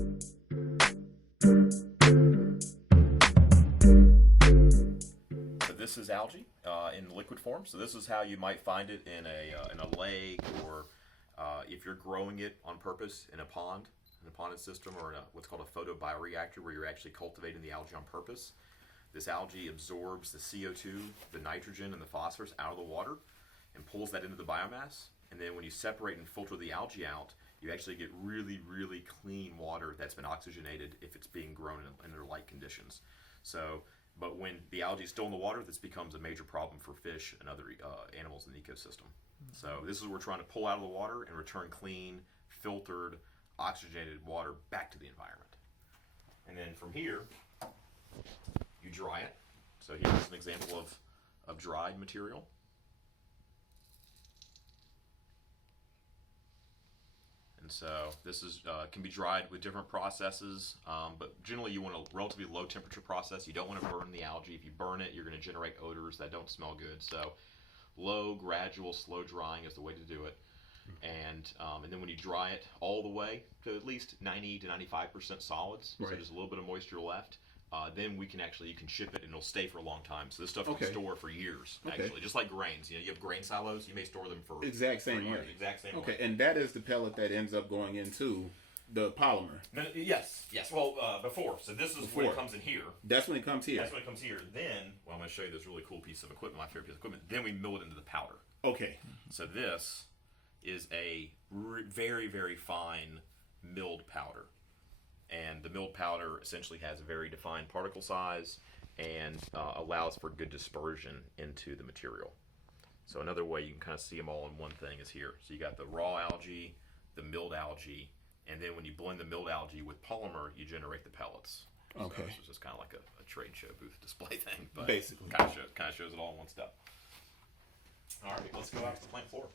So this is algae in liquid form. So this is how you might find it in a lake, or if you're growing it on purpose in a ponded system, or in what's called a photobioreactor, where you're actually cultivating the algae on purpose. This algae absorbs the CO2, the nitrogen, and the phosphorus out of the water and pulls that into the biomass. And then when you separate and filter the algae out, you actually get really, really clean water that's been oxygenated if it's being grown under light conditions. So, but when the algae is still in the water, this becomes a major problem for fish and other animals in the ecosystem. So this is what we're trying to pull out of the water and return clean, filtered, oxygenated water back to the environment. And then from here, you dry it. So here's an example of dried material. And so this is can be dried with different processes, but generally you want a relatively low temperature process. You don't want to burn the algae. If you burn it, you're going to generate odors that don't smell good. So low, gradual, slow drying is the way to do it. And then when you dry it all the way to at least 90 to 95% solids, so there's a little bit of moisture left, then you can ship it and it'll stay for a long time. So this stuff can store for years, actually, just like grains. You know, you have grain silos, you may store them for exact same way. Exact same way. Okay, and that is the pellet that ends up going into the polymer. Yes. Well, before. So this is when it comes in here. That's when it comes here. That's when it comes here. Then, I'm going to show you this really cool piece of equipment, my favorite piece of equipment. Then we mill it into the powder. Okay. So this is a very, very fine milled powder. And the milled powder essentially has a very defined particle size and allows for good dispersion into the material. So another way you can kind of see them all in one thing is here. So you got the raw algae, the milled algae, and then when you blend the milled algae with polymer, you generate the pellets. Okay. So this is just kind of like a trade show booth display thing, but basically kind of shows it all in one step. All right, let's go out to the plant floor.